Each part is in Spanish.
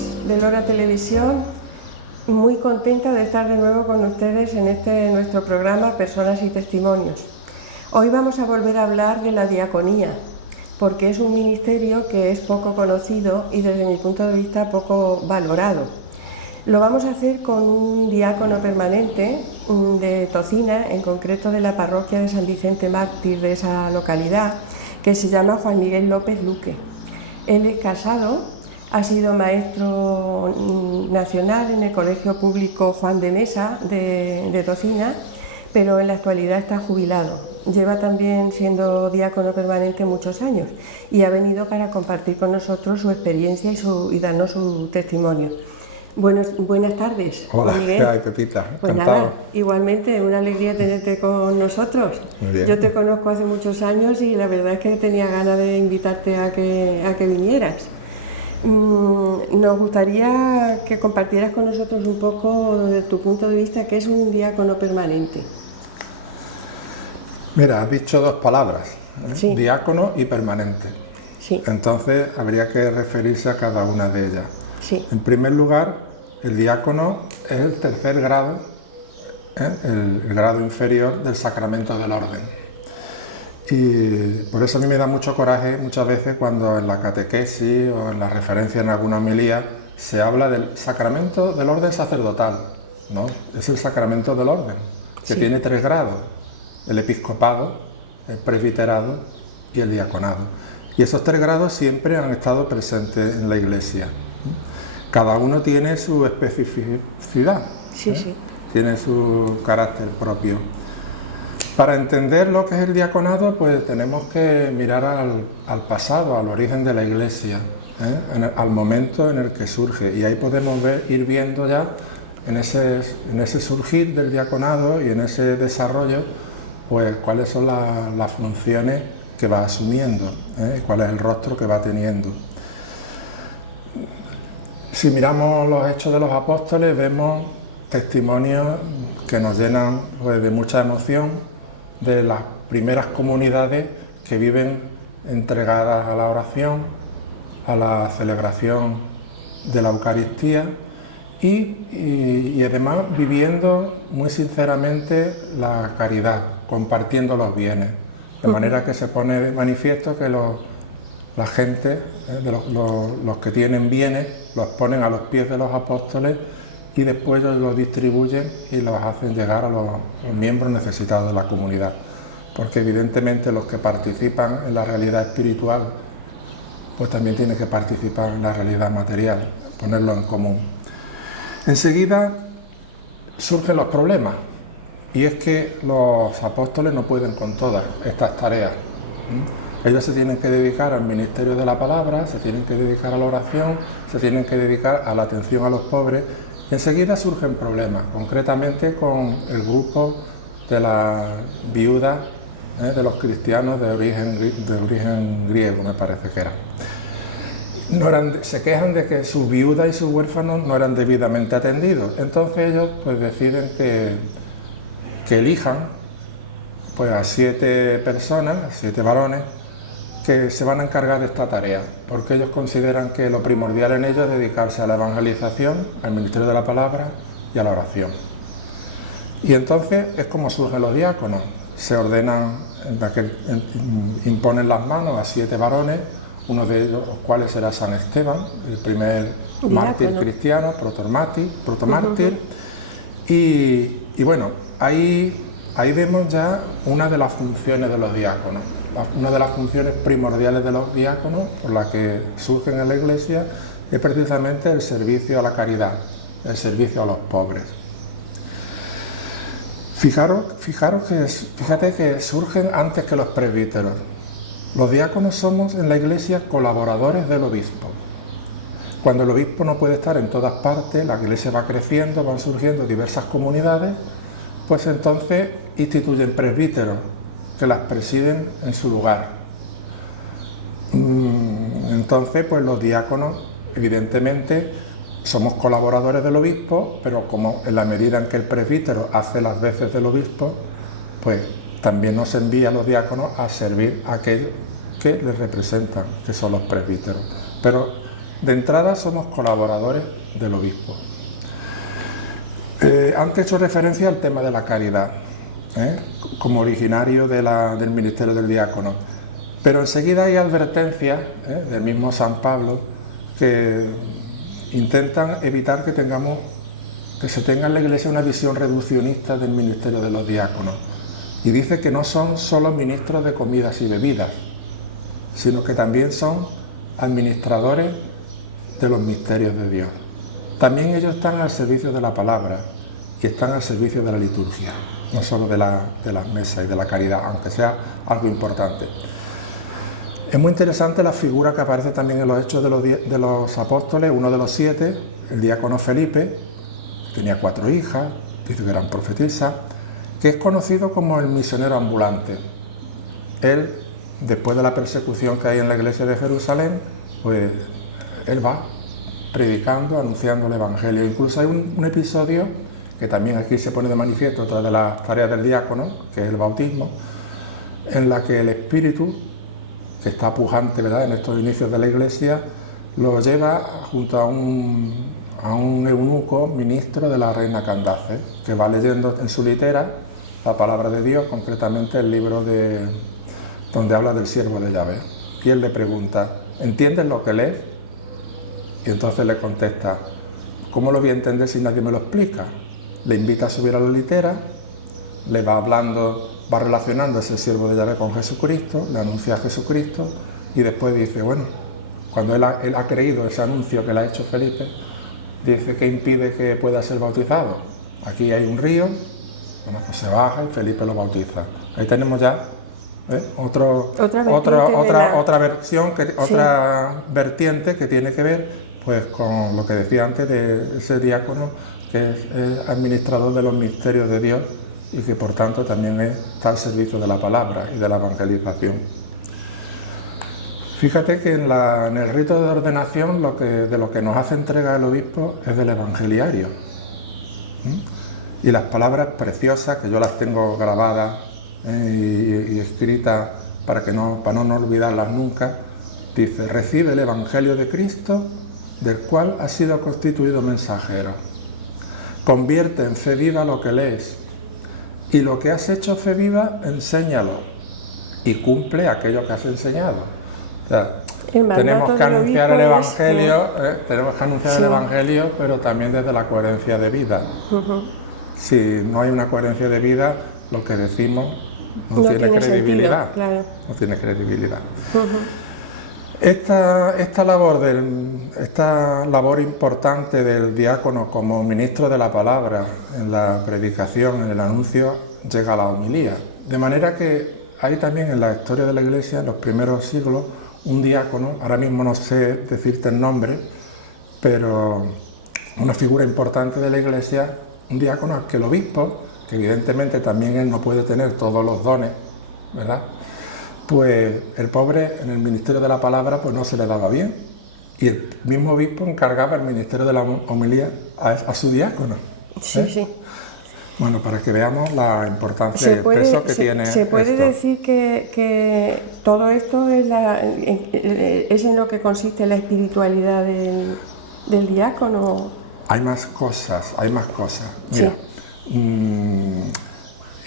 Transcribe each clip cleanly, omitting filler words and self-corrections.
tardes de Lora Televisión. Muy contenta de estar de nuevo con ustedes en nuestro programa Personas y Testimonios. Hoy vamos a volver a hablar de la diaconía, porque es un ministerio que es poco conocido y desde mi punto de vista poco valorado. Lo vamos a hacer con un diácono permanente de Tocina, en concreto de la parroquia de San Vicente Mártir de esa localidad, que se llama Juan Miguel López Luque. Él es casado, ha sido maestro nacional en el Colegio Público Juan de Mesa de Tocina, pero en la actualidad está jubilado. Lleva también siendo diácono permanente muchos años y ha venido para compartir con nosotros su experiencia y darnos su testimonio. Buenas tardes. Hola, Miguel. ¿qué hay, Pepita? Pues Encantado. nada, igualmente, una alegría tenerte con nosotros. Muy bien. Yo te conozco hace muchos años y la verdad es que tenía ganas de invitarte a que vinieras. Nos gustaría que compartieras con nosotros un poco de tu punto de vista, qué es un diácono permanente. Mira, has dicho dos palabras, Sí. diácono y permanente. Sí, Entonces habría que referirse a cada una de ellas. sí, En primer lugar, el diácono es el tercer grado, el grado inferior del sacramento del orden. Y por eso a mí me da mucho coraje muchas veces cuando en la catequesis o en la referencia en alguna homilía se habla del sacramento del orden sacerdotal. No, es el sacramento del orden, que Sí. tiene 3 grados: el episcopado, el presbiterado y el diaconado. Y esos 3 grados siempre han estado presentes en la Iglesia. Cada uno tiene su especificidad, sí, sí. tiene su carácter propio. Para entender lo que es el diaconado, pues tenemos que mirar al pasado, al origen de la Iglesia, al momento en el que surge. Y ahí podemos ir viendo ya en ese surgir del diaconado y en ese desarrollo, pues cuáles son las funciones que va asumiendo, cuál es el rostro que va teniendo. Si miramos los Hechos de los Apóstoles, vemos testimonios que nos llenan, pues, de mucha emoción, de las primeras comunidades que viven entregadas a la oración, a la celebración de la Eucaristía y además viviendo muy sinceramente la caridad, compartiendo los bienes, de manera que se pone de manifiesto que la gente, los que tienen bienes, los ponen a los pies de los apóstoles y después ellos los distribuyen y los hacen llegar a los miembros necesitados de la comunidad. Porque evidentemente los que participan en la realidad espiritual, pues también tienen que participar en la realidad material, ponerlo en común. Enseguida surgen los problemas, y es que los apóstoles no pueden con todas estas tareas. Ellos se tienen que dedicar al ministerio de la palabra, se tienen que dedicar a la oración, se tienen que dedicar a la atención a los pobres. Y enseguida surgen problemas, concretamente con el grupo de las viudas de los cristianos de origen griego, me parece que era. Se quejan de que sus viudas y sus huérfanos no eran debidamente atendidos. Entonces ellos pues deciden que elijan pues a 7 personas, a 7 varones, que se van a encargar de esta tarea, porque ellos consideran que lo primordial en ellos es dedicarse a la evangelización, al ministerio de la palabra y a la oración. Y entonces es como surgen los diáconos. Se ordenan, imponen las manos a 7 varones, uno de ellos, los cuales será San Esteban, el primer mártir cristiano, protomártir. Y bueno, ahí vemos ya una de las funciones de los diáconos. Una de las funciones primordiales de los diáconos, por la que surgen en la Iglesia, es precisamente el servicio a la caridad, el servicio a los pobres. Fíjate que surgen antes que los presbíteros. Los diáconos somos en la Iglesia colaboradores del obispo. Cuando el obispo no puede estar en todas partes, la Iglesia va creciendo, van surgiendo diversas comunidades, pues entonces instituyen presbíteros que las presiden en su lugar. Entonces, pues los diáconos, evidentemente, somos colaboradores del obispo, pero como en la medida en que el presbítero hace las veces del obispo, pues también nos envía a los diáconos a servir a aquellos que les representan, que son los presbíteros. Pero De entrada somos colaboradores del obispo. Antes he hecho referencia al tema de la caridad, como originario del ministerio del diácono, pero enseguida hay advertencias del mismo San Pablo que intentan evitar que se tenga en la Iglesia una visión reduccionista del ministerio de los diáconos, y dice que no son solo ministros de comidas y bebidas, sino que también son administradores de los misterios de Dios. También ellos están al servicio de la palabra y están al servicio de la liturgia, no solo de las mesas y de la caridad, aunque sea algo importante. Es muy interesante la figura que aparece también en los Hechos de los Apóstoles, uno de los 7, el diácono Felipe, que tenía 4 hijas, dice que eran profetisas, que es conocido como el misionero ambulante. Él, después de la persecución que hay en la iglesia de Jerusalén, pues él va predicando, anunciando el Evangelio. Incluso hay un episodio que también aquí se pone de manifiesto, otra de las tareas del diácono, que es el bautismo, en la que el Espíritu, que está pujante, ¿verdad?, en estos inicios de la iglesia, lo lleva junto a un eunuco, ministro de la reina Candace, que va leyendo en su litera la palabra de Dios, concretamente el libro donde habla del siervo de Yahvé. Y él le pregunta, ¿entiendes lo que lees? Y entonces le contesta, ¿cómo lo voy a entender si nadie me lo explica? Le invita a subir a la litera, le va hablando, va relacionando a ese siervo de Yahvé con Jesucristo, le anuncia a Jesucristo, y después dice, bueno, cuando él ha creído ese anuncio que le ha hecho Felipe, dice que impide que pueda ser bautizado. Aquí hay un río, bueno, pues se baja y Felipe lo bautiza. Ahí tenemos ya otra vertiente que tiene que ver pues con lo que decía antes de ese diácono que es administrador de los misterios de Dios y que por tanto también está al servicio de la palabra y de la evangelización. Fíjate que en el rito de ordenación de lo que nos hace entrega el obispo es del evangeliario. Y las palabras preciosas, que yo las tengo grabadas y escritas para no olvidarlas nunca, dice, recibe el evangelio de Cristo, del cual has sido constituido mensajero. Convierte en fe viva lo que lees, y lo que has hecho fe viva, enséñalo, y cumple aquello que has enseñado. O sea, tenemos que anunciar el evangelio, el evangelio, pero también desde la coherencia de vida. Si no hay una coherencia de vida, lo que decimos no tiene credibilidad. Sentido, claro. No tiene credibilidad. Esta labor importante del diácono como ministro de la palabra en la predicación, en el anuncio, llega a la homilía. De manera que hay también en la historia de la Iglesia, en los primeros siglos, un diácono, ahora mismo no sé decirte el nombre, pero una figura importante de la Iglesia, un diácono al que el obispo, que evidentemente también él no puede tener todos los dones, ¿verdad?, pues el pobre en el ministerio de la palabra pues no se le daba bien, y el mismo obispo encargaba el ministerio de la homilía a su diácono. Sí. Bueno, para que veamos la importancia y el peso que tiene esto. ¿Se puede decir que todo esto es en lo que consiste la espiritualidad del diácono? Hay más cosas. Mira,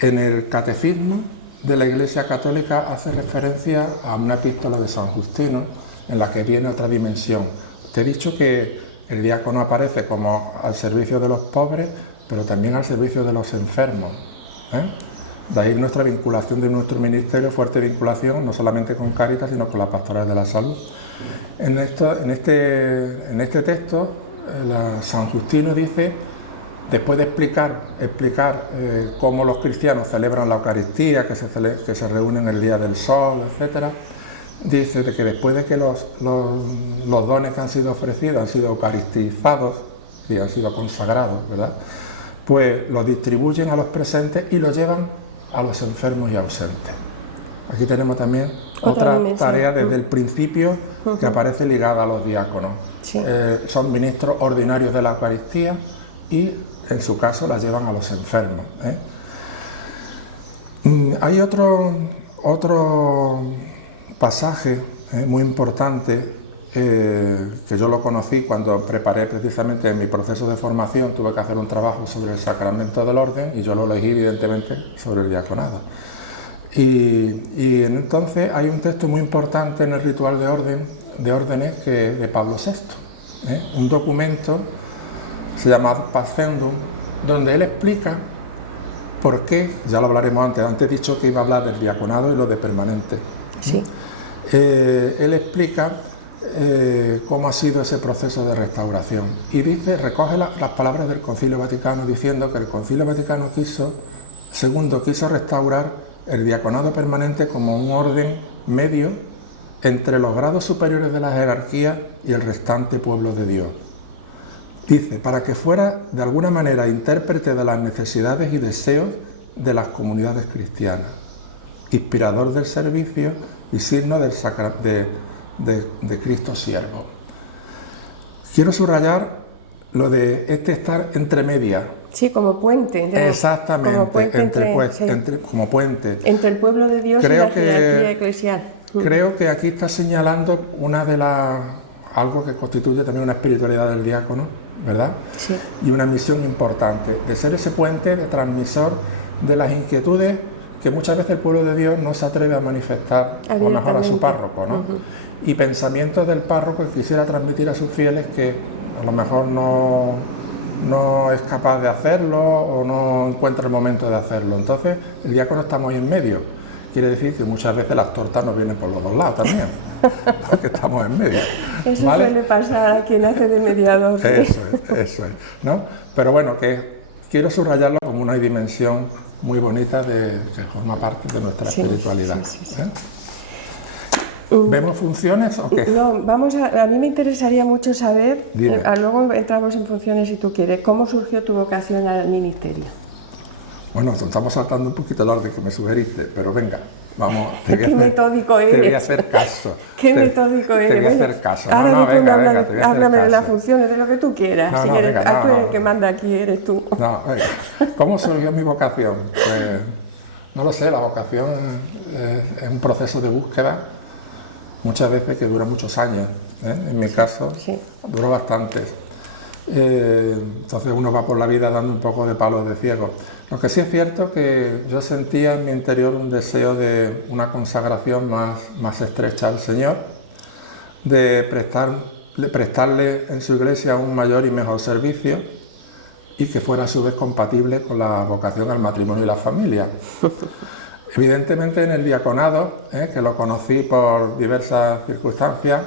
en el catecismo de la Iglesia Católica hace referencia a una epístola de San Justino en la que viene otra dimensión. Te he dicho que el diácono aparece como al servicio de los pobres, pero también al servicio de los enfermos. De ahí nuestra vinculación de nuestro ministerio, fuerte vinculación, no solamente con Cáritas, sino con la pastoral de la salud. En este texto, San Justino dice, después de explicar cómo los cristianos celebran la Eucaristía, que se reúnen el día del sol, etc., dice de que después de que los dones que han sido ofrecidos han sido eucaristizados y han sido consagrados, ¿verdad?, pues los distribuyen a los presentes y los llevan a los enfermos y ausentes. Aquí tenemos también otra tarea desde el principio que aparece ligada a los diáconos. Sí. Son ministros ordinarios de la Eucaristía y en su caso la llevan a los enfermos. Hay otro pasaje muy importante que yo lo conocí cuando preparé precisamente mi proceso de formación, tuve que hacer un trabajo sobre el sacramento del orden y yo lo elegí evidentemente sobre el diaconado. Y entonces hay un texto muy importante en el ritual de órdenes que es de Pablo VI, un documento, se llama Pacendum, donde él explica por qué, ya lo hablaremos antes he dicho que iba a hablar del diaconado y lo de permanente. Sí. Él explica cómo ha sido ese proceso de restauración y dice, recoge las palabras del Concilio Vaticano diciendo que el Concilio Vaticano II quiso restaurar el diaconado permanente como un orden medio entre los grados superiores de la jerarquía y el restante pueblo de Dios. Dice, para que fuera de alguna manera intérprete de las necesidades y deseos de las comunidades cristianas, inspirador del servicio y signo de Cristo siervo. Quiero subrayar lo de estar entre medias. Sí, como puente. Exactamente, como puente como puente. Entre el pueblo de Dios y la jerarquía eclesial. Creo que aquí está señalando algo que constituye también una espiritualidad del diácono, ¿verdad? Sí. Y una misión importante, de ser ese puente de transmisor de las inquietudes que muchas veces el pueblo de Dios no se atreve a manifestar, a lo mejor a su párroco, ¿no? Y pensamientos del párroco que quisiera transmitir a sus fieles que a lo mejor no es capaz de hacerlo o no encuentra el momento de hacerlo. Entonces, el diácono está muy en medio. Quiere decir que muchas veces las tortas nos vienen por los dos lados también, porque estamos en medio. Eso suele pasar a quien hace de mediador. ¿Sí? Eso es, ¿no? Pero bueno, que quiero subrayarlo como una dimensión muy bonita que forma parte de nuestra espiritualidad. Sí. ¿Vemos funciones o qué? No, a mí me interesaría mucho saber, luego entramos en funciones si tú quieres, ¿cómo surgió tu vocación al ministerio? Bueno, estamos saltando un poquito el orden que me sugeriste, pero venga, vamos. Qué metódico eres. Te voy a hacer caso. Qué metódico eres. Te voy a hacer caso. Ahora háblame de las funciones, de lo que tú quieras. Tú eres el que manda aquí, eres tú. No, venga. ¿Cómo surgió mi vocación? Pues, no lo sé, la vocación es un proceso de búsqueda, muchas veces que dura muchos años. En mi caso, duró bastantes. Entonces uno va por la vida dando un poco de palos de ciego. Lo que sí es cierto que yo sentía en mi interior un deseo de una consagración más estrecha al Señor, de prestarle en su iglesia un mayor y mejor servicio y que fuera a su vez compatible con la vocación al matrimonio y la familia. Evidentemente en el diaconado, que lo conocí por diversas circunstancias,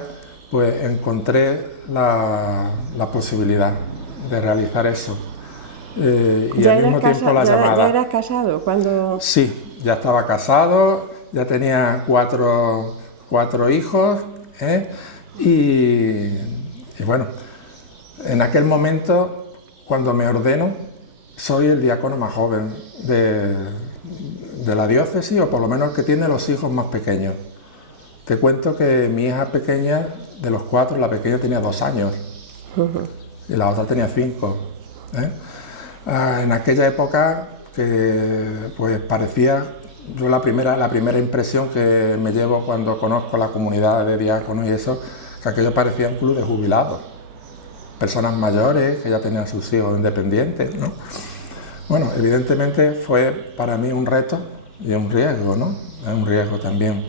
pues encontré la posibilidad de realizar eso. Y al mismo tiempo la llamada. ¿Ya eras casado cuando...? Sí, ya estaba casado, ya tenía cuatro hijos, y bueno, en aquel momento, cuando me ordeno, soy el diácono más joven de la diócesis, o por lo menos el que tiene los hijos más pequeños. Te cuento que mi hija pequeña, de los 4, la pequeña tenía 2 años y la otra tenía 5. En aquella época que pues parecía, yo la primera impresión que me llevo cuando conozco la comunidad de diáconos y eso, que aquello parecía un club de jubilados, personas mayores que ya tenían sus hijos independientes, ¿no? Bueno, evidentemente fue para mí un reto y un riesgo, ¿no? Es un riesgo también.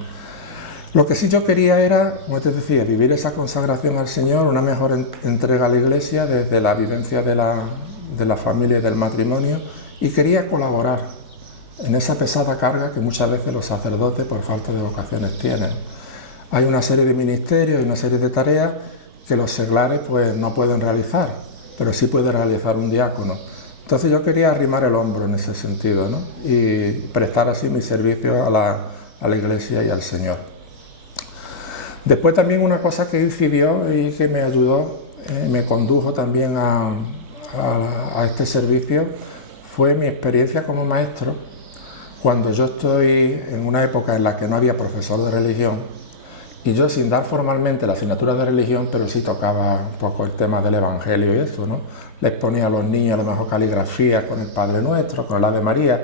Lo que sí yo quería era, como te decía, vivir esa consagración al Señor, una mejor entrega a la Iglesia desde la vivencia de la familia y del matrimonio, y quería colaborar en esa pesada carga que muchas veces los sacerdotes por falta de vocaciones tienen. Hay una serie de ministerios y una serie de tareas que los seglares pues no pueden realizar, pero sí puede realizar un diácono. Entonces yo quería arrimar el hombro en ese sentido, ¿no? Y prestar así mi servicio a la Iglesia y al Señor. Después también una cosa que incidió y que me ayudó, me condujo también a este servicio, fue mi experiencia como maestro, cuando yo estoy en una época en la que no había profesor de religión, y yo sin dar formalmente la asignatura de religión, pero sí tocaba un poco el tema del Evangelio y eso, ¿no? Les ponía a los niños a lo mejor caligrafía con el Padre Nuestro, con el Ave María,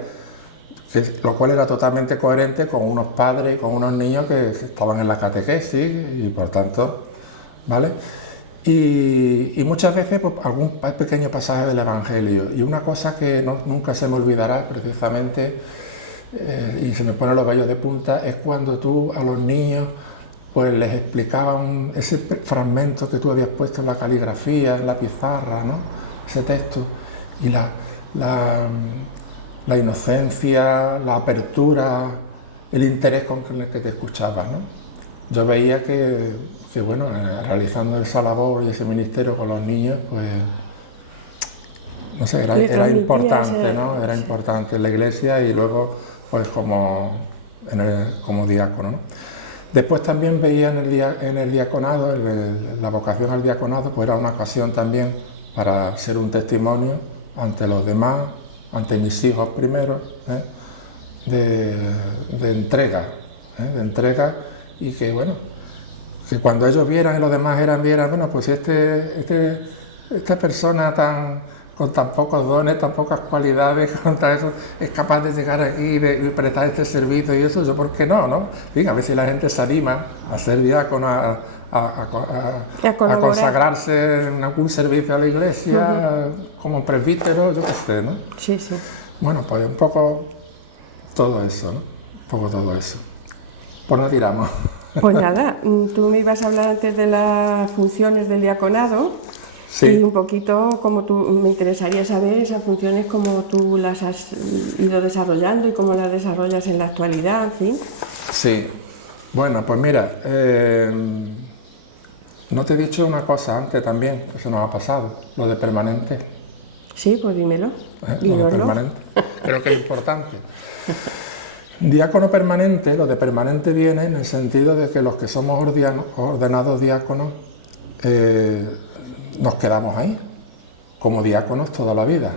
lo cual era totalmente coherente con unos padres y con unos niños que estaban en la catequesis y por tanto ¿vale? Y muchas veces pues, algún pequeño pasaje del Evangelio. Y una cosa que nunca se me olvidará precisamente, y se me ponen los vellos de punta, es cuando tú a los niños pues les explicabas ese fragmento que tú habías puesto en la caligrafía, en la pizarra, ¿no? Ese texto, y la inocencia, la apertura, el interés con el que te escuchabas, ¿no? Yo veía que bueno, realizando esa labor y ese ministerio con los niños, pues, no sé, era importante, ¿no? Era importante en la iglesia y luego, pues, como diácono, ¿no? Después también veía en el diaconado, la vocación al diaconado, pues era una ocasión también para ser un testimonio ante los demás, ante mis hijos primero, de entrega, y que, bueno, que cuando ellos vieran y los demás vieran, bueno, pues esta persona con tan pocos dones, tan pocas cualidades, con tan eso, es capaz de llegar aquí y de prestar este servicio y eso, yo, ¿por qué no? ¿No? Fíjate, a ver si la gente se anima a ser diácono, a consagrarse en algún servicio a la iglesia, como presbítero, yo qué sé, ¿no? Sí, sí. Bueno, pues un poco todo eso, ¿no? Un poco todo eso. Pues no tiramos. Pues nada, tú me ibas a hablar antes de las funciones del diaconado. Sí. Y un poquito me interesaría saber esas funciones, cómo tú las has ido desarrollando y cómo las desarrollas en la actualidad, en fin. Sí, bueno, pues mira, no te he dicho una cosa antes también, que se nos ha pasado, lo de permanente. Sí, pues dímelo. Lo de permanente, creo que es importante. Diácono permanente, lo de permanente viene en el sentido de que los que somos ordenados diáconos nos quedamos ahí, como diáconos toda la vida.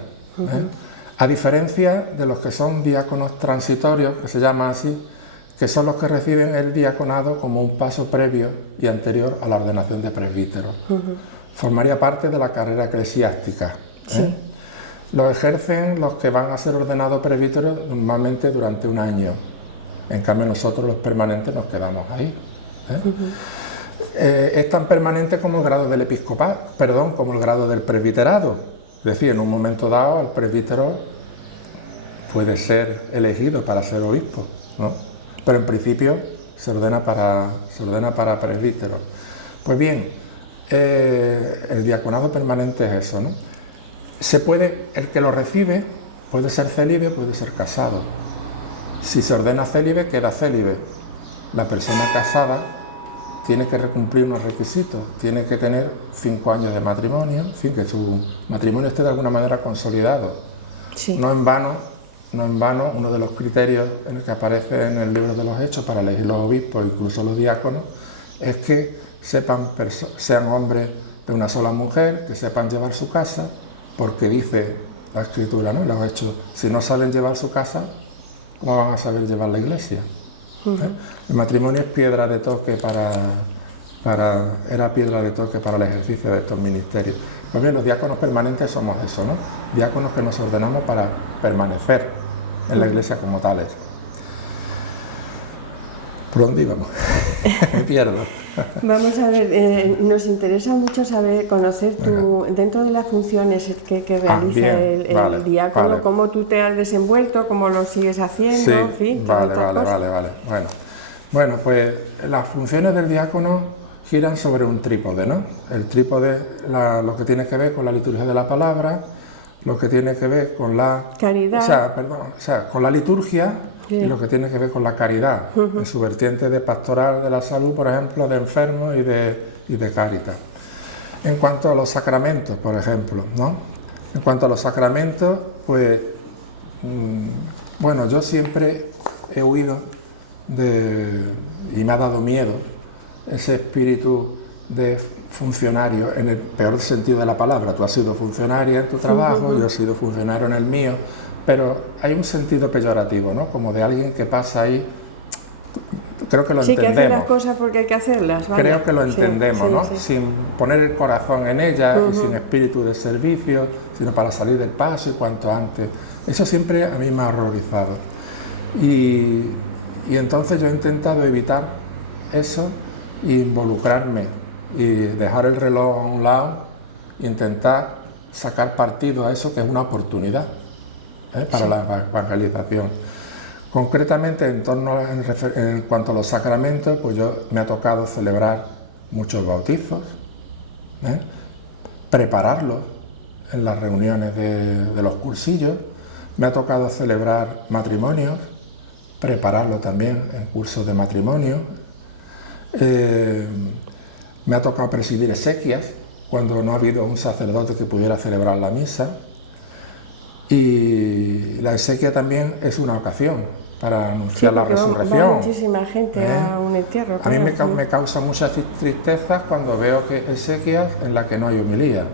A diferencia de los que son diáconos transitorios, que se llama así, que son los que reciben el diaconado como un paso previo y anterior a la ordenación de presbítero. Formaría parte de la carrera eclesiástica. Sí. Lo ejercen los que van a ser ordenados presbíteros normalmente durante un año. En cambio nosotros los permanentes nos quedamos ahí. Es tan permanente como el grado del como el grado del presbiterado. Es decir, en un momento dado el presbítero puede ser elegido para ser obispo, ¿no? Pero en principio se ordena para presbítero. Pues bien, el diaconado permanente es eso, ¿no? El que lo recibe puede ser célibe, puede ser casado. Si se ordena célibe, queda célibe. La persona casada tiene que cumplir unos requisitos, tiene que tener 5 años de matrimonio, en fin, que su matrimonio esté de alguna manera consolidado. Sí. No en vano, uno de los criterios en el que aparece en el libro de los Hechos para elegir los obispos, incluso los diáconos, es que sean hombres de una sola mujer, que sepan llevar su casa, porque dice la Escritura, ¿no? Los Hechos, si no saben llevar su casa, ¿cómo van a saber llevar la iglesia? El matrimonio es piedra de toque era piedra de toque para el ejercicio de estos ministerios. Pues bien, los diáconos permanentes somos eso, ¿no? Diáconos que nos ordenamos para permanecer en la iglesia como tales. ¿Por dónde íbamos? Me pierdo. Vamos a ver, nos interesa mucho conocer dentro de las funciones que realiza el diácono, vale. Cómo tú te has desenvuelto, cómo lo sigues haciendo, sí, en fin. Vale. Bueno, pues las funciones del diácono giran sobre un trípode, ¿no? El trípode, lo que tiene que ver con la liturgia de la palabra, lo que tiene que ver con la caridad, con la liturgia. Sí. Y lo que tiene que ver con la caridad, en su vertiente de pastoral de la salud, por ejemplo, de enfermos y de Cáritas. En cuanto a los sacramentos, por ejemplo, ¿no? En cuanto a los sacramentos, pues, bueno, yo siempre he huido y me ha dado miedo ese espíritu de funcionario, en el peor sentido de la palabra. Tú has sido funcionaria en tu trabajo, yo he sido funcionario en el mío, pero hay un sentido peyorativo, ¿no? Como de alguien que pasa ahí. Creo que lo entendemos. Sí, que hace las cosas porque hay que hacerlas, ¿vale? Creo que lo entendemos, ¿no? Sí. Sin poner el corazón en ella y sin espíritu de servicio, sino para salir del paso y cuanto antes. Eso siempre a mí me ha horrorizado. Y entonces yo he intentado evitar eso e involucrarme y dejar el reloj a un lado e intentar sacar partido a eso que es una oportunidad para Sí. la evangelización. Concretamente, en cuanto a los sacramentos, pues me ha tocado celebrar muchos bautizos, prepararlos en las reuniones de los cursillos, me ha tocado celebrar matrimonios, prepararlo también en cursos de matrimonio, me ha tocado presidir exequias cuando no ha habido un sacerdote que pudiera celebrar la misa, y la exequia también es una ocasión para anunciar la resurrección. Va muchísima gente a un entierro. A mí me causa muchas tristezas cuando veo que exequias en las que no hay homilía,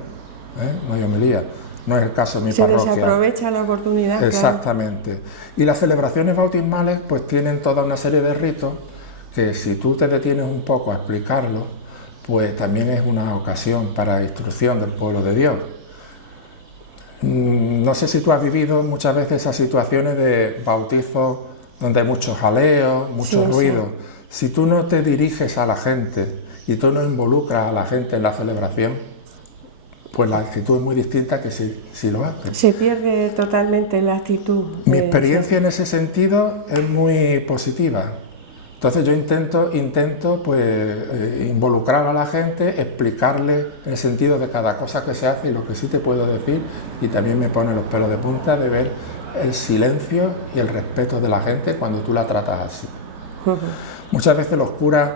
no hay homilía. No es el caso de mi parroquia. Se desaprovecha la oportunidad. Exactamente. Claro. Y las celebraciones bautismales pues tienen toda una serie de ritos que si tú te detienes un poco a explicarlo, pues también es una ocasión para instrucción del pueblo de Dios. No sé si tú has vivido muchas veces esas situaciones de bautizos donde hay mucho jaleo, mucho ruido. Sí. Si tú no te diriges a la gente y tú no involucras a la gente en la celebración, pues la actitud es muy distinta que si lo haces. Se pierde totalmente la actitud. Mi experiencia en ese sentido es muy positiva. Entonces yo intento pues, involucrar a la gente, explicarle el sentido de cada cosa que se hace y lo que sí te puedo decir, y también me pone los pelos de punta de ver el silencio y el respeto de la gente cuando tú la tratas así. Muchas veces los curas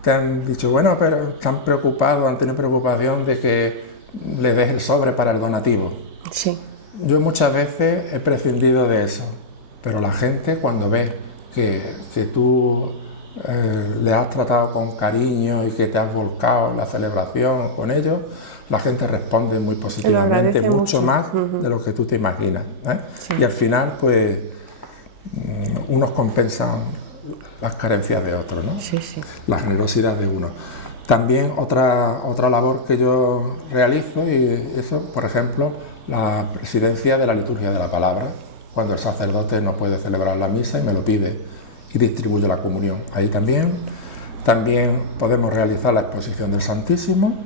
te han dicho, bueno, pero están preocupados, han tenido preocupación de que le des el sobre para el donativo. Sí. Yo muchas veces he prescindido de eso, pero la gente cuando ve que tú le has tratado con cariño y que te has volcado en la celebración con ellos, la gente responde muy positivamente, mucho más de lo que tú te imaginas. Sí. Y al final, pues, unos compensan las carencias de otros, ¿no? Sí, sí. La generosidad de uno. También otra labor que yo realizo, y eso, por ejemplo, la presidencia de la liturgia de la palabra, cuando el sacerdote no puede celebrar la misa y me lo pide y distribuye la comunión. Ahí también podemos realizar la exposición del Santísimo,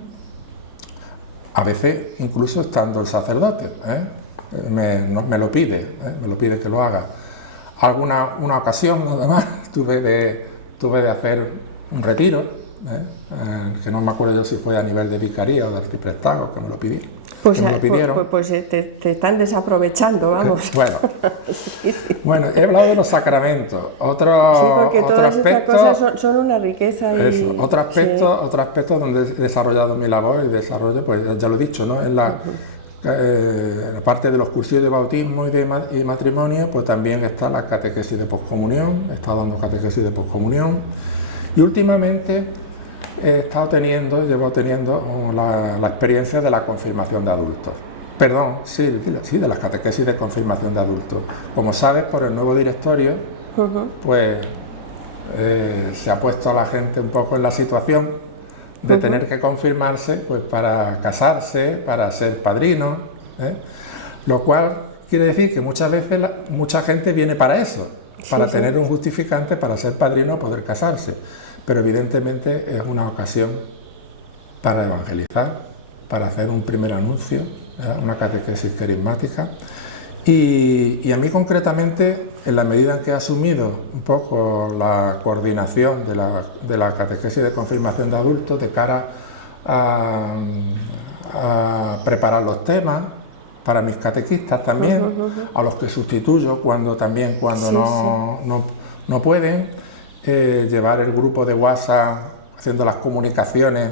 a veces incluso estando el sacerdote, me lo pide que lo haga. Una ocasión nada más tuve de hacer un retiro, que no me acuerdo yo si fue a nivel de vicaría o de arciprestazgo, que me lo pidieron. Pues te están desaprovechando, vamos. Bueno, sí. Bueno, he hablado de los sacramentos. Porque todas estas cosas son una riqueza. Otro aspecto donde he desarrollado mi labor y desarrollo, pues ya lo he dicho, ¿no? En la parte de los cursillos de bautismo y matrimonio, pues también está la catequesis de poscomunión, he estado dando catequesis de poscomunión, y últimamente llevo teniendo la experiencia de la confirmación de adultos. Perdón, sí, de las catequesis de confirmación de adultos. Como sabes, por el nuevo directorio, pues se ha puesto a la gente un poco en la situación de tener que confirmarse pues, para casarse, para ser padrino, lo cual quiere decir que muchas veces mucha gente viene para eso, para tener un justificante para ser padrino o poder casarse. Pero evidentemente es una ocasión para evangelizar, para hacer un primer anuncio, una catequesis carismática. Y a mí concretamente, en la medida en que he asumido un poco la coordinación de la catequesis de confirmación de adultos de cara a preparar los temas para mis catequistas también, a los que sustituyo cuando no pueden, llevar el grupo de WhatsApp haciendo las comunicaciones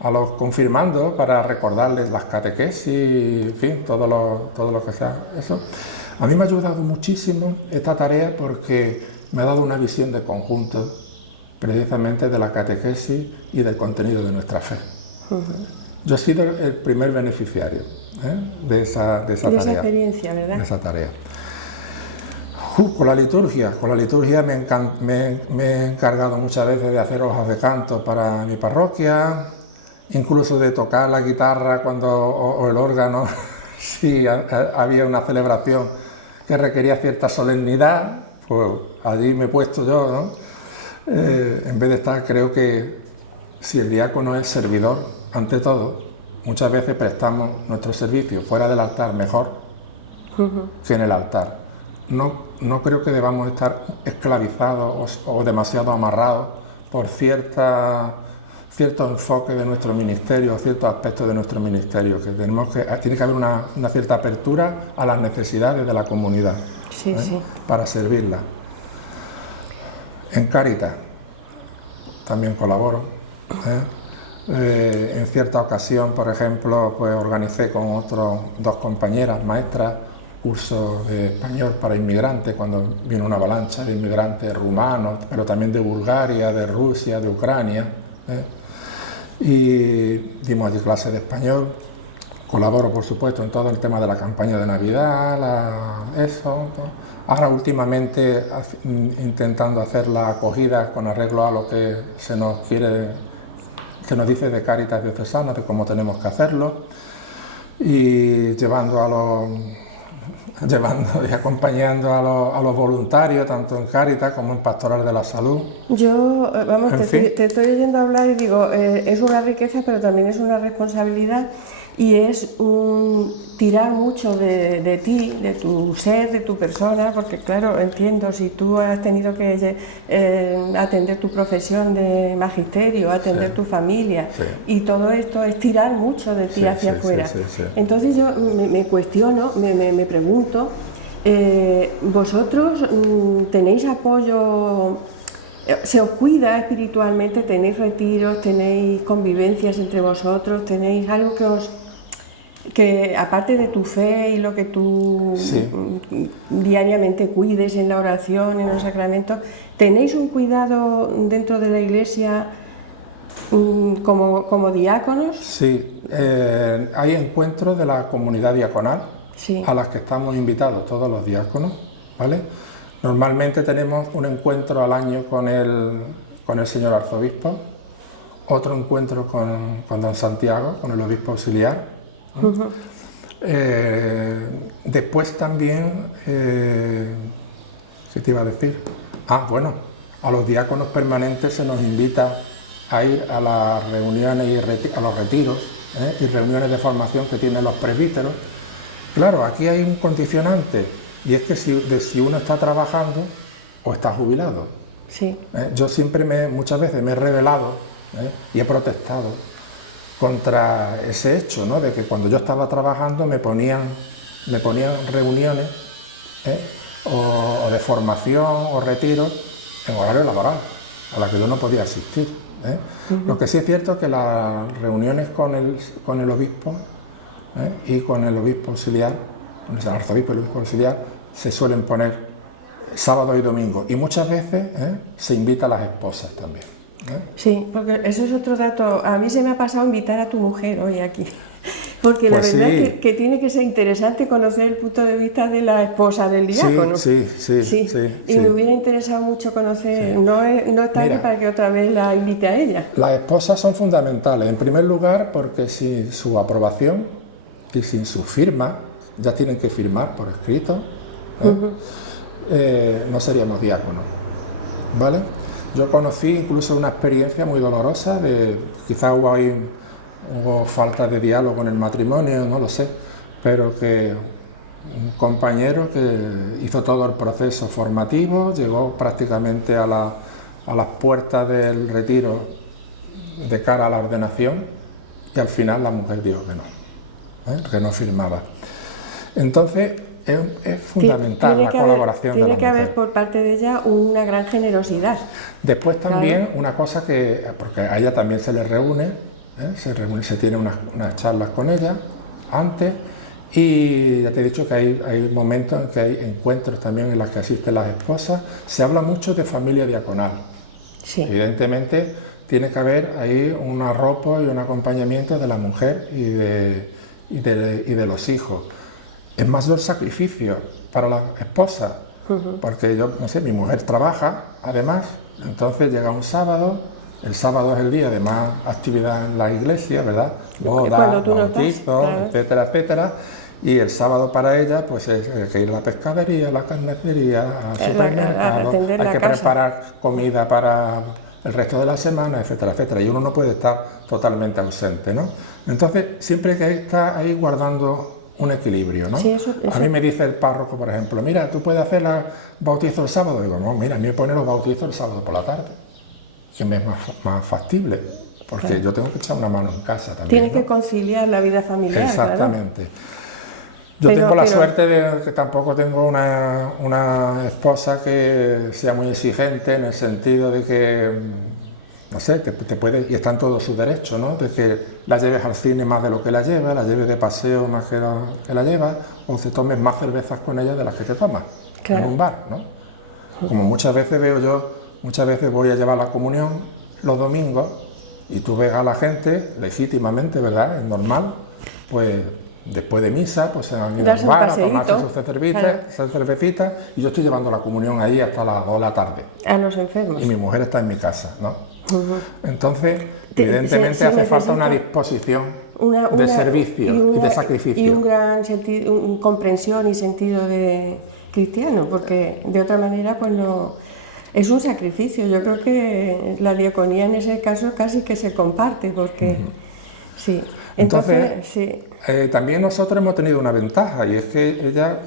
a los confirmandos para recordarles las catequesis, en fin, todo lo que sea eso. A mí me ha ayudado muchísimo esta tarea porque me ha dado una visión de conjunto precisamente de la catequesis y del contenido de nuestra fe. Yo he sido el primer beneficiario de esa tarea. De esa experiencia, ¿verdad? De esa tarea. Con la liturgia me he encargado muchas veces de hacer hojas de canto para mi parroquia, incluso de tocar la guitarra o el órgano, si había una celebración que requería cierta solemnidad, pues allí me he puesto yo, ¿no? En vez de estar, creo que si el diácono es servidor, ante todo, muchas veces prestamos nuestro servicio fuera del altar mejor que en el altar. No creo que debamos estar esclavizados o demasiado amarrados por cierto enfoque de nuestro ministerio, ciertos aspectos de nuestro ministerio, que tiene que haber una cierta apertura a las necesidades de la comunidad, sí, sí, para servirla. En Cáritas también colaboro. En cierta ocasión, por ejemplo, pues organicé con otros 2 compañeras maestras cursos de español para inmigrantes cuando vino una avalancha de inmigrantes rumanos, pero también de Bulgaria, de Rusia, de Ucrania. Y dimos allí clases de español. Colaboro, por supuesto, en todo el tema de la campaña de Navidad, Ahora últimamente intentando hacer la acogida con arreglo a lo que se nos dice de Cáritas Diocesana, de cómo tenemos que hacerlo, y llevando y acompañando a los voluntarios, tanto en Cáritas como en Pastoral de la Salud. Yo, vamos, En fin. te estoy oyendo hablar y digo, es una riqueza, pero también es una responsabilidad, y es tirar mucho de ti, de tu ser, de tu persona, porque claro, entiendo, si tú has tenido que atender tu profesión de magisterio, atender tu familia, y todo esto es tirar mucho de ti hacia afuera. Entonces yo me cuestiono, me pregunto, ¿vosotros tenéis apoyo? ¿Se os cuida espiritualmente? ¿Tenéis retiros? ¿Tenéis convivencias entre vosotros? ¿Tenéis algo que aparte de tu fe y lo que tú diariamente cuides en la oración, en los sacramentos, tenéis un cuidado dentro de la Iglesia como diáconos? Sí, hay encuentros de la comunidad diaconal a las que estamos invitados todos los diáconos, ¿vale? Normalmente tenemos un encuentro al año con el señor arzobispo, otro encuentro con don Santiago, con el obispo auxiliar. Después también, ¿qué te iba a decir? Bueno, a los diáconos permanentes se nos invita a ir a las reuniones y a los retiros y reuniones de formación que tienen los presbíteros. Claro, aquí hay un condicionante, y es que si uno está trabajando o está jubilado. Sí. Yo muchas veces me he rebelado y he protestado contra ese hecho, ¿no? De que cuando yo estaba trabajando me ponían reuniones o de formación o retiros en horario laboral, a la que yo no podía asistir. Lo que sí es cierto es que las reuniones con el obispo y con el obispo auxiliar, con el arzobispo y el obispo auxiliar, se suelen poner sábado y domingo, y muchas veces se invita a las esposas también. Sí, porque eso es otro dato. A mí se me ha pasado invitar a tu mujer hoy aquí, porque pues la verdad es que tiene que ser interesante conocer el punto de vista de la esposa del diácono. Sí. Y me hubiera interesado mucho conocer, no está aquí para que otra vez la invite a ella. Las esposas son fundamentales, en primer lugar porque sin su aprobación y sin su firma, ya tienen que firmar por escrito, no seríamos diáconos, ¿vale? Yo conocí incluso una experiencia muy dolorosa, quizás hubo falta de diálogo en el matrimonio, no lo sé, pero que un compañero que hizo todo el proceso formativo, llegó prácticamente a las puertas del retiro de cara a la ordenación, y al final la mujer dijo que no firmaba. Entonces, es fundamental la colaboración de la mujer. Tiene que haber por parte de ella una gran generosidad. Después también una cosa porque a ella también se le reúne, se tiene unas charlas con ella antes, y ya te he dicho que hay momentos en que hay encuentros también en los que asisten las esposas. Se habla mucho de familia diaconal. Sí. Evidentemente tiene que haber ahí un arropo y un acompañamiento de la mujer y de los hijos. Es mayor sacrificio para la esposa, porque yo, no sé, mi mujer trabaja, además, entonces llega un sábado, el sábado es el día de más actividad en la iglesia, ¿verdad? Boda, bautizo, etcétera, etcétera, y el sábado para ella, pues hay que ir a la pescadería, a la carnicería, al supermercado, hay que preparar comida para el resto de la semana, etcétera, etcétera, y uno no puede estar totalmente ausente, ¿no? Entonces, siempre hay que estar ahí guardando un equilibrio, ¿no? Sí, eso. A mí me dice el párroco, por ejemplo, mira, tú puedes hacer los bautizos el sábado. Digo, no, mira, a mí me pone los bautizos el sábado por la tarde, que me es más factible, porque claro, yo tengo que echar una mano en casa también. Tiene, ¿no?, que ¿no?, conciliar la vida familiar. Exactamente. Claro. Yo tengo la suerte de que tampoco tengo una esposa que sea muy exigente, en el sentido de que, no sé, te puede, y está en todos sus derechos, ¿no?, de que la lleves al cine más de lo que la lleves de paseo más que la llevas, o te tomes más cervezas con ella de las que te tomas, claro, en un bar, ¿no? Como muchas veces veo yo, muchas veces voy a llevar la comunión los domingos y tú ves a la gente legítimamente, ¿verdad?, es normal, pues después de misa, pues se van a ir al bar a tomarse sus cervecitas, y yo estoy llevando la comunión ahí hasta las 2 de la tarde. A los enfermos. Y mi mujer está en mi casa, ¿no? Entonces, evidentemente hace falta una disposición de servicio y de sacrificio. Y un gran sentido, comprensión y sentido de cristiano, porque de otra manera, pues no... Es un sacrificio. Yo creo que la diaconía en ese caso casi que se comparte, porque... Sí. Entonces, sí. También nosotros hemos tenido una ventaja, y es que ella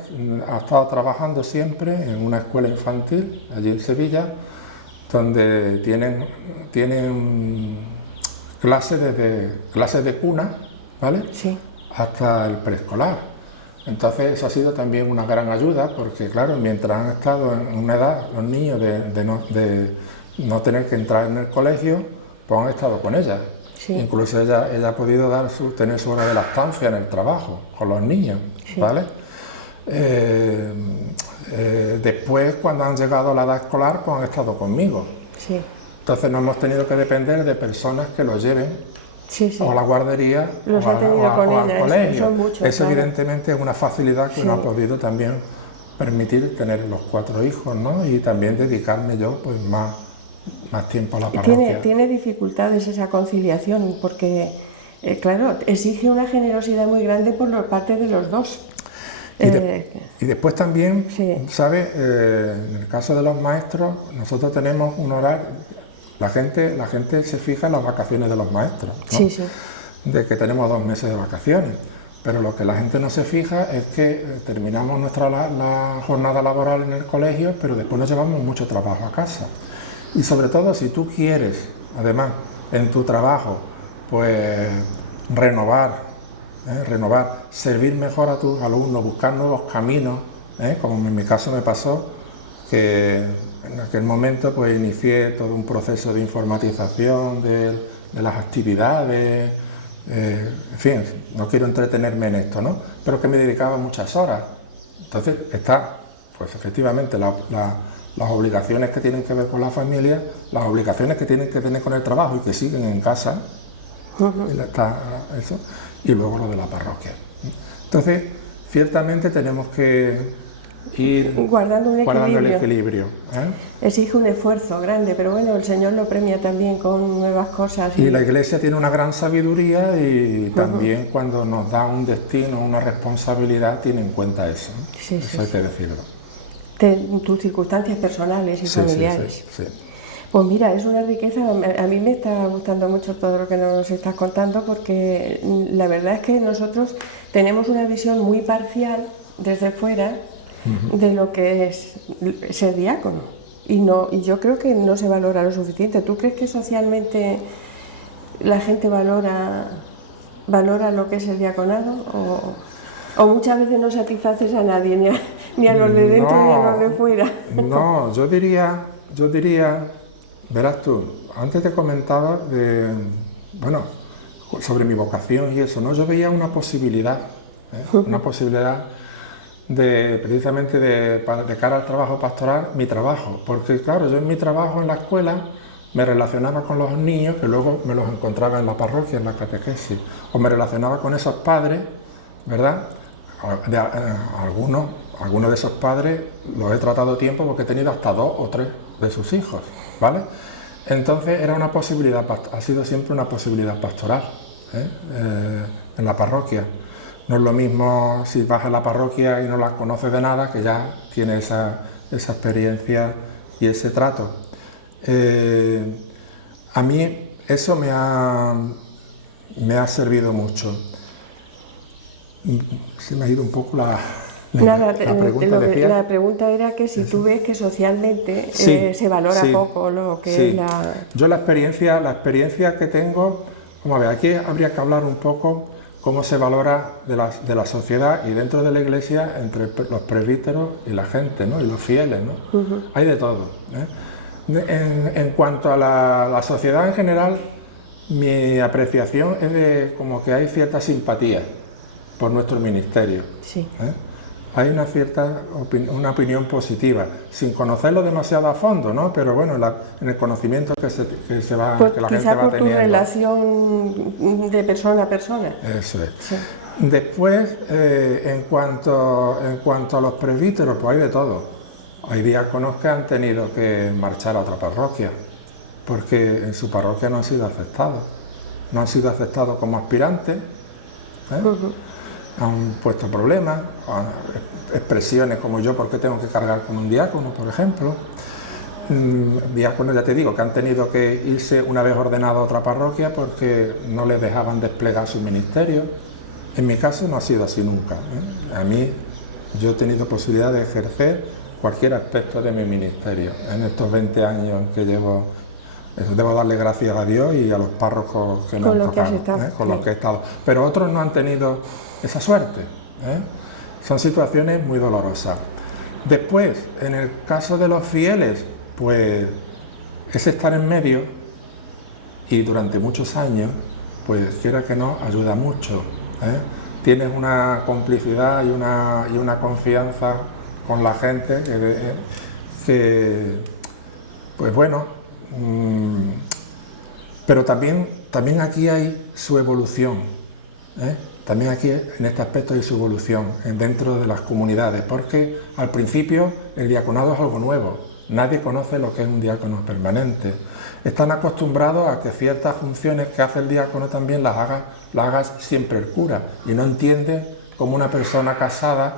ha estado trabajando siempre en una escuela infantil allí en Sevilla, donde tienen clases de cuna, ¿vale?, sí, hasta el preescolar. Entonces eso ha sido también una gran ayuda, porque claro, mientras han estado en una edad los niños de no tener que entrar en el colegio, pues han estado con ella. Sí. Incluso ella ha podido tener su hora de lactancia en el trabajo con los niños, sí, ¿vale? Después, cuando han llegado a la edad escolar, pues han estado conmigo. Sí. Entonces no hemos tenido que depender de personas que los lleven, sí, sí, o a la guardería o al colegio. Eso claro, evidentemente es una facilidad que, sí, uno ha podido también permitir tener los 4 hijos, ¿no? Y también dedicarme yo pues más tiempo a la parroquia. Tiene dificultades esa conciliación, porque claro, exige una generosidad muy grande por parte de los dos. Y después también, sí, ¿sabes? En el caso de los maestros, nosotros tenemos un horario, la gente se fija en las vacaciones de los maestros, ¿no? Sí, sí. De que tenemos 2 meses de vacaciones, pero lo que la gente no se fija es que terminamos la jornada laboral en el colegio, pero después nos llevamos mucho trabajo a casa. Y sobre todo, si tú quieres, además, en tu trabajo, pues renovar, servir mejor a tus alumnos, buscar nuevos caminos, como en mi caso me pasó, que en aquel momento pues inicié todo un proceso de informatización de las actividades, en fin, no quiero entretenerme en esto, ¿no?, pero que me dedicaba muchas horas. Entonces está, pues efectivamente, las obligaciones que tienen que ver con la familia, las obligaciones que tienen que tener con el trabajo y que siguen en casa, eso, y luego lo de la parroquia. Entonces, ciertamente tenemos que ir guardando el equilibrio. Exige un esfuerzo grande, pero bueno, el Señor lo premia también con nuevas cosas. Y la Iglesia tiene una gran sabiduría, y también cuando nos da un destino, una responsabilidad, tiene en cuenta eso. Sí, eso hay que decirlo. Tus circunstancias personales y familiares. Sí. Pues mira, es una riqueza. A mí me está gustando mucho todo lo que nos estás contando, porque la verdad es que nosotros tenemos una visión muy parcial desde fuera de lo que es ser diácono, y yo creo que no se valora lo suficiente. ¿Tú crees que socialmente la gente valora lo que es el diaconado, o muchas veces no satisfaces a nadie, ni a los de dentro ni a los de fuera? No, yo diría, verás tú, antes te comentaba sobre mi vocación y eso, ¿no? Yo veía una posibilidad, precisamente de cara al trabajo pastoral, mi trabajo, porque claro, yo en mi trabajo en la escuela me relacionaba con los niños, que luego me los encontraba en la parroquia, en la catequesis, o me relacionaba con esos padres, ¿verdad? Algunos de esos padres los he tratado tiempo, porque he tenido hasta 2 o 3 de sus hijos, ¿vale? Entonces era una posibilidad, ha sido siempre una posibilidad pastoral, en la parroquia. No es lo mismo si vas a la parroquia y no la conoces de nada, que ya tienes esa experiencia y ese trato. A mí eso me ha servido mucho. Se me ha ido un poco la pregunta. La pregunta era que si tú ves que socialmente Sí, se valora sí, poco lo que sí. es la... Yo la experiencia que tengo, vamos a ver, aquí habría que hablar un poco cómo se valora de la sociedad y dentro de la iglesia entre los presbíteros y la gente, ¿no? Y los fieles, ¿no? Hay de todo, ¿eh? En cuanto a la sociedad en general, mi apreciación es de como que hay cierta simpatía por nuestro ministerio. Sí. ¿Eh? Hay una cierta una opinión positiva, sin conocerlo demasiado a fondo, ¿no? Pero bueno, en el conocimiento que la gente va quizá por tu teniendo. relación de persona a persona. Eso es. Sí. Después, en cuanto a los presbíteros, pues hay de todo. Hay diáconos que han tenido que marchar a otra parroquia, porque en su parroquia no han sido aceptados. No han sido aceptados como aspirantes, han puesto problemas, expresiones como yo, ¿por qué tengo que cargar con un diácono, por ejemplo? Diáconos, ya te digo, que han tenido que irse una vez ordenado a otra parroquia porque no les dejaban desplegar su ministerio. En mi caso no ha sido así nunca, ¿eh? A mí, yo he tenido posibilidad de ejercer cualquier aspecto de mi ministerio. En estos 20 años que llevo, debo darle gracias a Dios y a los párrocos que nos han tocado, con los que he estado. Pero otros no han tenido esa suerte, ¿eh? Son situaciones muy dolorosas. Después, en el caso de los fieles, pues es estar en medio y durante muchos años, pues quiera que no, ayuda mucho, ¿eh? Tienes una complicidad y una confianza con la gente que pues bueno, pero también aquí hay su evolución, ¿eh? También aquí en este aspecto hay su evolución dentro de las comunidades, porque al principio el diaconado es algo nuevo, nadie conoce lo que es un diácono permanente. Están acostumbrados a que ciertas funciones que hace el diácono también las haga siempre el cura, y no entienden cómo una persona casada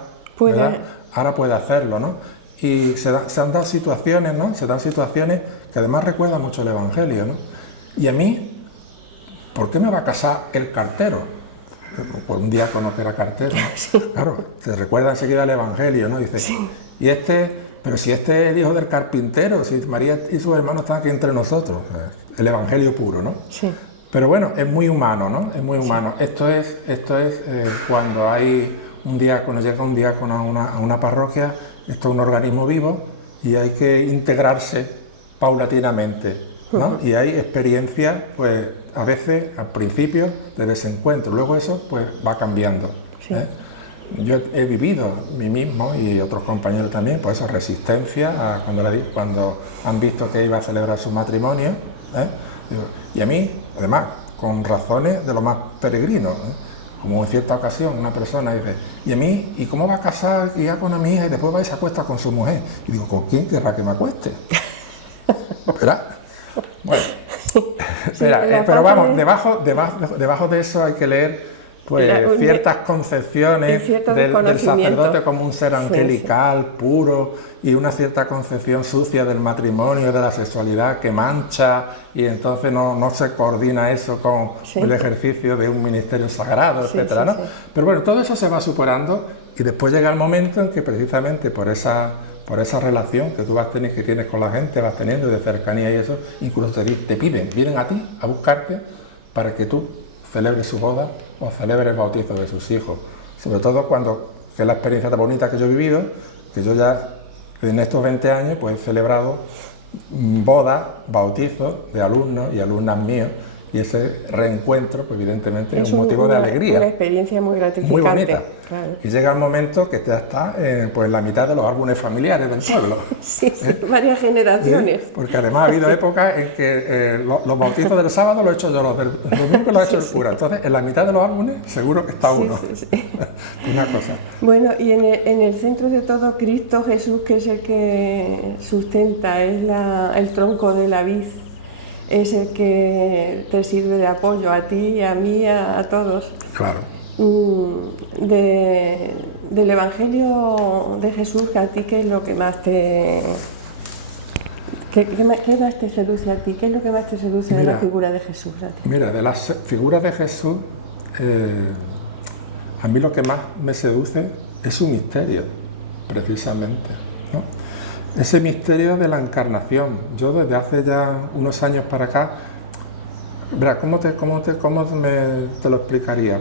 ahora puede hacerlo, ¿no? Y se han dado situaciones, ¿no? Se dan situaciones que además recuerdan mucho el Evangelio, ¿no? Y a mí, ¿por qué me va a casar el cartero? Por un diácono que era cartero, ¿no? Sí. Claro, te recuerda enseguida el Evangelio, ¿no? Dice, sí. Pero si este es el hijo del carpintero, si María y sus hermanos están aquí entre nosotros, el Evangelio puro, ¿no? Sí. Pero bueno, es muy humano, ¿no? Es muy humano. Sí. Esto es cuando hay un diácono, llega un diácono a una parroquia, esto es un organismo vivo y hay que integrarse paulatinamente, ¿no? Y hay experiencias, pues a veces al principio de desencuentro, luego eso pues va cambiando, sí. Yo he vivido mí mismo y otros compañeros también, pues eso, resistencia cuando han visto que iba a celebrar su matrimonio, y a mí, además, con razones de lo más peregrinos, como en cierta ocasión una persona dice, ¿y a mí? ¿Y cómo va a casar ya con mi hija y después va y se acuesta con su mujer? Y digo, ¿con quién querrá que me acueste? ¿Verdad? Bueno, sí, pero vamos, debajo de eso hay que leer pues ciertas concepciones del sacerdote como un ser angelical, sí, puro, y una cierta concepción sucia del matrimonio, de la sexualidad que mancha, y entonces no se coordina eso con el ejercicio de un ministerio sagrado, etcétera, ¿no? Pero bueno, todo eso se va superando y después llega el momento en que precisamente por esa relación que tú que tienes con la gente, vas teniendo de cercanía y eso, incluso vienen a ti a buscarte para que tú celebres su boda o celebres el bautizo de sus hijos. Sobre todo que es la experiencia tan bonita que yo he vivido, que yo ya en estos 20 años pues he celebrado bodas, bautizos de alumnos y alumnas míos, y ese reencuentro, pues evidentemente es un motivo de alegría. Una experiencia muy gratificante. Muy bonita. Claro. Y llega el momento que ya está pues en la mitad de los álbumes familiares del pueblo. Sí, varias generaciones. ¿Sí? Porque además ha habido épocas en que los bautizos del sábado los he hecho yo, los del domingo los ha hecho el cura. Entonces, en la mitad de los álbumes seguro que está uno. Una cosa. Bueno, y en el centro de todo, Cristo Jesús, que es el que sustenta, es el tronco de la vid. Es el que te sirve de apoyo a ti, a mí, a todos. Claro. Del Evangelio de Jesús, a ti, ¿qué es lo que más ¿Qué más te seduce a ti? ¿Qué es lo que más te seduce de la figura de Jesús a ti? Mira, de las figuras de Jesús, a mí lo que más me seduce es su misterio, precisamente, ¿no? Ese misterio de la encarnación. Yo desde hace ya unos años para acá, verá, ¿cómo te lo explicaría?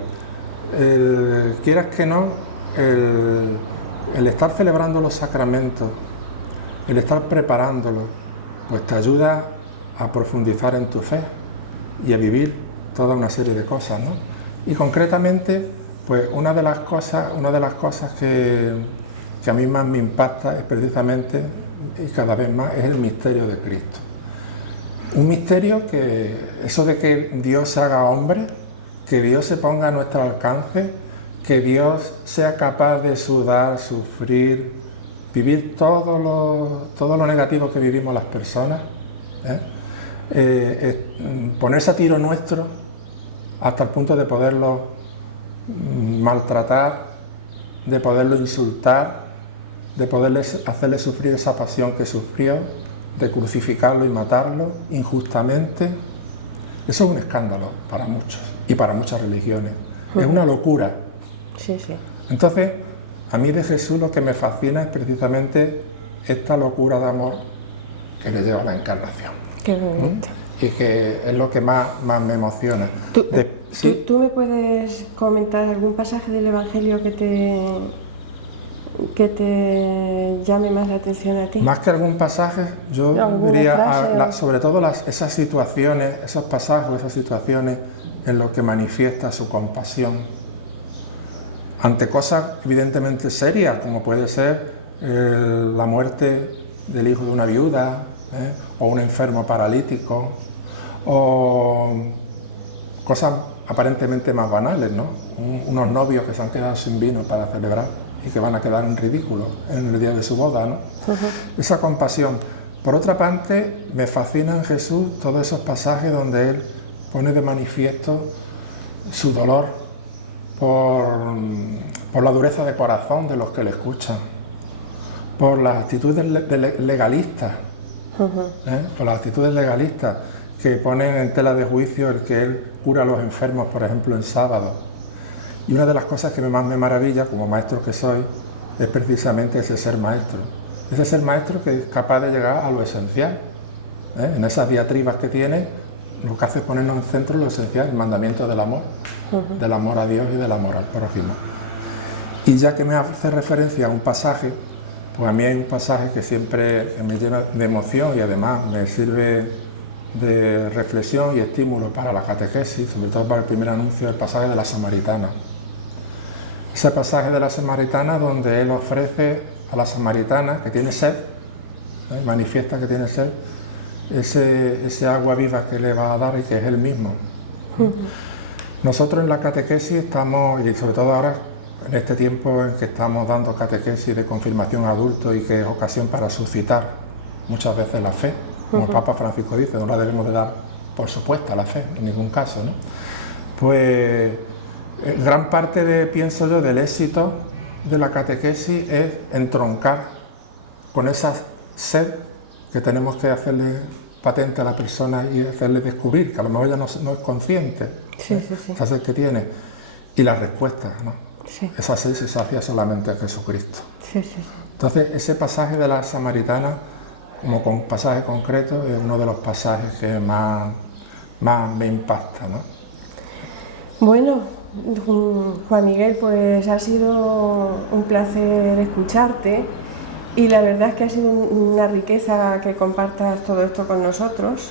Quieras que no, el estar celebrando los sacramentos, el estar preparándolos, pues te ayuda a profundizar en tu fe y a vivir toda una serie de cosas, ¿no? Y concretamente, pues una de las cosas que a mí más me impacta es precisamente, y cada vez más, es el misterio de Cristo. Un misterio que, eso de que Dios se haga hombre, que Dios se ponga a nuestro alcance, que Dios sea capaz de sudar, sufrir, vivir todo lo negativo que vivimos las personas, ponerse a tiro nuestro hasta el punto de poderlo maltratar, de poderlo insultar, de poderle hacerle sufrir esa pasión que sufrió, de crucificarlo y matarlo injustamente. Eso es un escándalo para muchos y para muchas religiones. Es una locura. Sí, sí. Entonces, a mí de Jesús lo que me fascina es precisamente esta locura de amor que le lleva a la encarnación. Qué bonito. Y que es lo que más me emociona. ¿Tú me puedes comentar algún pasaje del Evangelio que te llame más la atención a ti? Más que algún pasaje, yo diría sobre todo esas situaciones, esos pasajes, esas situaciones en los que manifiesta su compasión ante cosas evidentemente serias, como puede ser la muerte del hijo de una viuda, o un enfermo paralítico, o cosas aparentemente más banales, ¿no? Unos novios que se han quedado sin vino para celebrar y que van a quedar en ridículo en el día de su boda, ¿no? Esa compasión. Por otra parte, me fascina en Jesús todos esos pasajes donde Él pone de manifiesto su dolor por la dureza de corazón de los que le escuchan, por las actitudes legalistas, por las actitudes legalistas que ponen en tela de juicio el que Él cura a los enfermos, por ejemplo, en sábado. Y una de las cosas que más me maravilla, como maestro que soy, es precisamente ese ser maestro. Ese ser maestro que es capaz de llegar a lo esencial. En esas diatribas que tiene, lo que hace es ponernos en centro lo esencial, el mandamiento del amor a Dios y del amor al prójimo. Y ya que me hace referencia a un pasaje, pues a mí hay un pasaje que siempre me llena de emoción y además me sirve de reflexión y estímulo para la catequesis, sobre todo para el primer anuncio, el pasaje de la Samaritana. Ese pasaje de la Samaritana donde Él ofrece a la Samaritana, que tiene sed, manifiesta que tiene sed, ese agua viva que le va a dar y que es Él mismo. Nosotros en la catequesis estamos, y sobre todo ahora, en este tiempo en que estamos dando catequesis de confirmación a adultos y que es ocasión para suscitar muchas veces la fe, como el Papa Francisco dice, no la debemos de dar por supuesta la fe, en ningún caso, ¿no? Pues gran parte pienso yo, del éxito de la catequesis es entroncar con esa sed que tenemos que hacerle patente a la persona y hacerle descubrir, que a lo mejor ella no es consciente, esa sed que tiene, y la respuesta, ¿no? Sí. Esa sed se sacia solamente a Jesucristo. Sí. Entonces, ese pasaje de la Samaritana, como con pasaje concreto, es uno de los pasajes que más me impacta, ¿no? Bueno, Juan Miguel, pues ha sido un placer escucharte y la verdad es que ha sido una riqueza que compartas todo esto con nosotros.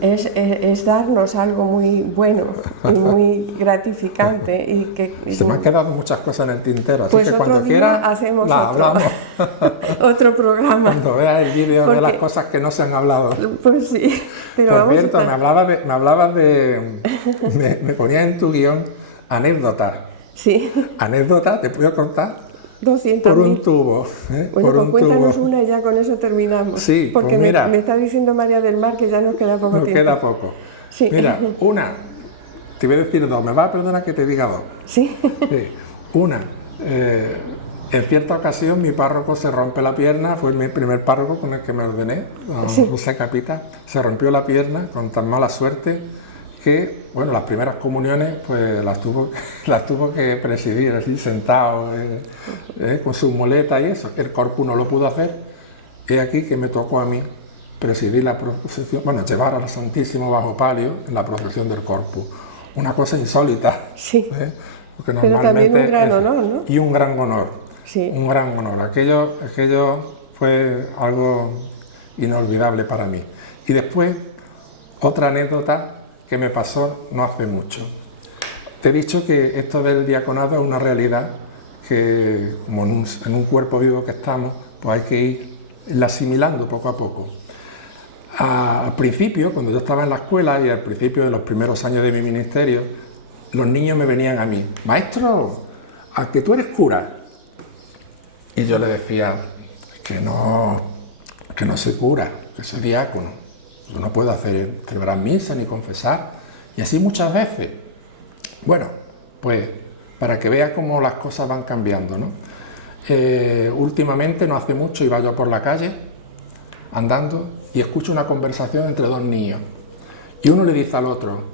Es darnos algo muy bueno y muy gratificante. Se me han quedado muchas cosas en el tintero, así pues que cuando quieras hacemos hablamos. Otro programa. Cuando veas el vídeo de las cosas que no se han hablado. Pues sí. Pero por cierto, me ponías en tu guión anécdotas. Sí. Anécdotas, ¿te puedo contar? 200.000. Por un tubo. Bueno, pues cuéntanos una y ya con eso terminamos. Sí, porque pues mira, me está diciendo María del Mar que ya nos queda poco tiempo. Nos queda poco. Sí. Mira, una, te voy a decir dos, me vas a perdonar que te diga dos. Sí. Sí. Una, En cierta ocasión mi párroco se rompe la pierna, fue mi primer párroco con el que me ordené, don José Capita, se rompió la pierna con tan mala suerte que, bueno, las primeras comuniones pues las tuvo que presidir así sentado, con su muleta y eso. El corpus no lo pudo hacer, y aquí que me tocó a mí presidir la procesión, bueno, llevar al Santísimo bajo palio en la procesión del corpus. Una cosa insólita. Sí. Porque pero también un gran honor, ¿no? Y un gran honor. Sí. Un gran honor. Aquello fue algo inolvidable para mí. Y después, otra anécdota que me pasó no hace mucho. Te he dicho que esto del diaconado es una realidad que, como en un cuerpo vivo que estamos, pues hay que ir asimilando poco a poco. Al principio, cuando yo estaba en la escuela y al principio de los primeros años de mi ministerio, los niños me venían a mí, maestro, ¿a que tú eres cura? Y yo le decía que no soy cura, que soy diácono. Yo no puedo celebrar misa ni confesar. Y así muchas veces. Bueno, pues para que veas cómo las cosas van cambiando, ¿no? Últimamente, no hace mucho, iba yo por la calle, andando, y escucho una conversación entre dos niños. Y uno le dice al otro,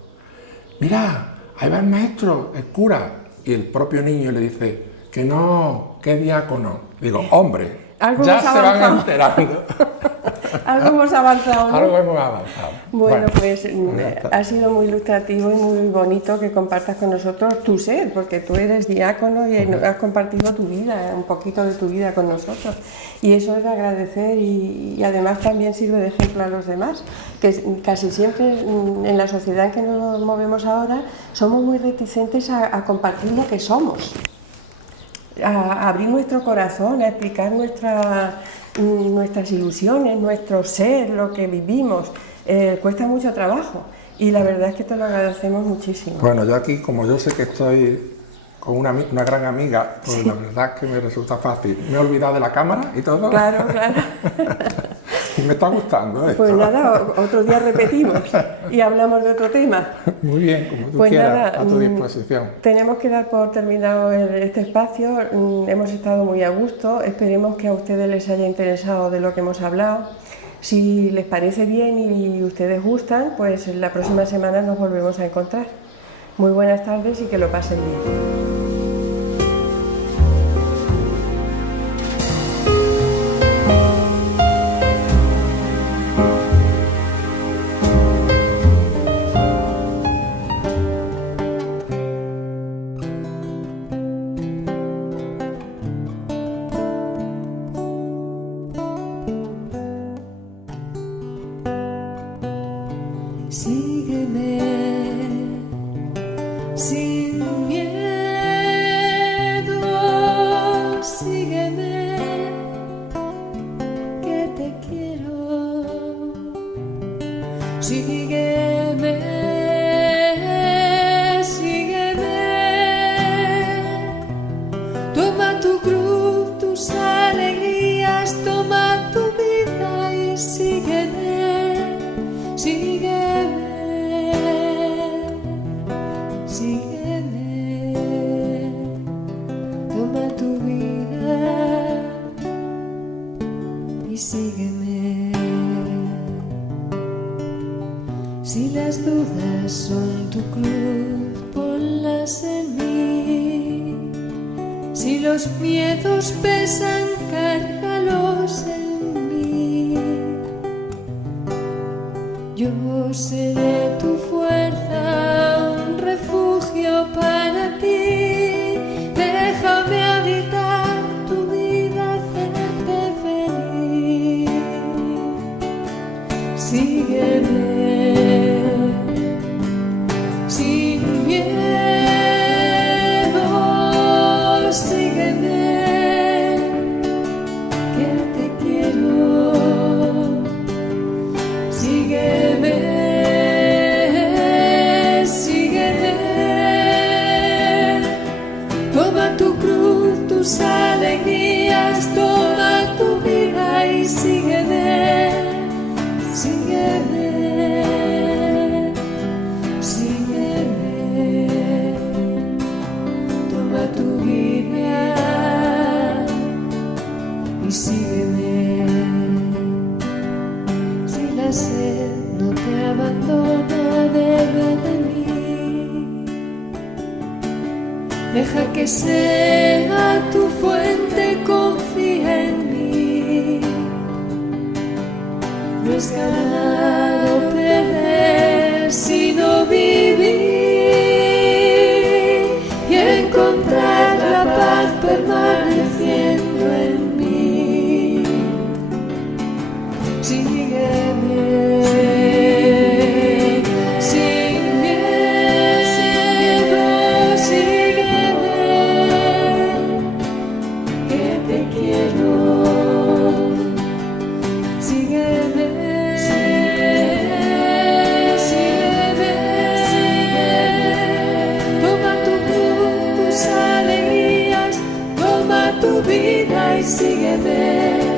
mira, ahí va el maestro, el cura. Y el propio niño le dice, que no, que es diácono. Digo, hombre, ya se van enterando. Algo hemos avanzado, ¿no? Algo hemos avanzado. Bueno, pues ha sido muy ilustrativo y muy bonito que compartas con nosotros tu ser, porque tú eres diácono y has compartido tu vida, un poquito de tu vida con nosotros. Y eso es de agradecer y además también sirve de ejemplo a los demás, que casi siempre en la sociedad en que nos movemos ahora somos muy reticentes a compartir lo que somos, a abrir nuestro corazón, a explicar nuestras ilusiones, nuestro ser, lo que vivimos. Cuesta mucho trabajo y la verdad es que te lo agradecemos muchísimo. Bueno, yo aquí, como yo sé que estoy con una gran amiga, pues sí, la verdad es que me resulta fácil. Me he olvidado de la cámara y todo. Claro, claro. Y me está gustando esto. Pues nada, otro día repetimos y hablamos de otro tema. Muy bien, como tú pues quieras, nada, a tu disposición. Tenemos que dar por terminado este espacio. Hemos estado muy a gusto. Esperemos que a ustedes les haya interesado de lo que hemos hablado. Si les parece bien y ustedes gustan, pues la próxima semana nos volvemos a encontrar. Muy buenas tardes y que lo pasen bien. Sígueme sin miedo, sígueme, que te quiero. Sígueme, sígueme, toma tu cruz, tus alegrías, toma tu vida y sígueme, sígueme. Sígueme, toma tu vida y sígueme. Si las dudas son tu cruz, ponlas en mí. Si los miedos pesan, cárgalos en mí. Yo seré tu fuerza, un refugio para ti. Déjame habitar tu vida, hacerte feliz. Sígueme sin miedo, sígueme, que te quiero. Sígueme. sígueme. Si la sed no te abandona, bebe de mí. Deja que sea tu fuente, confía en mí. No es ganado perder, sino vivir y encontrar la paz permaneciendo en mí. Sígueme, sin miedo, sígueme, que te quiero. Sígueme, sígueme, toma tu cruz, tus alegrías, toma tu vida y sígueme.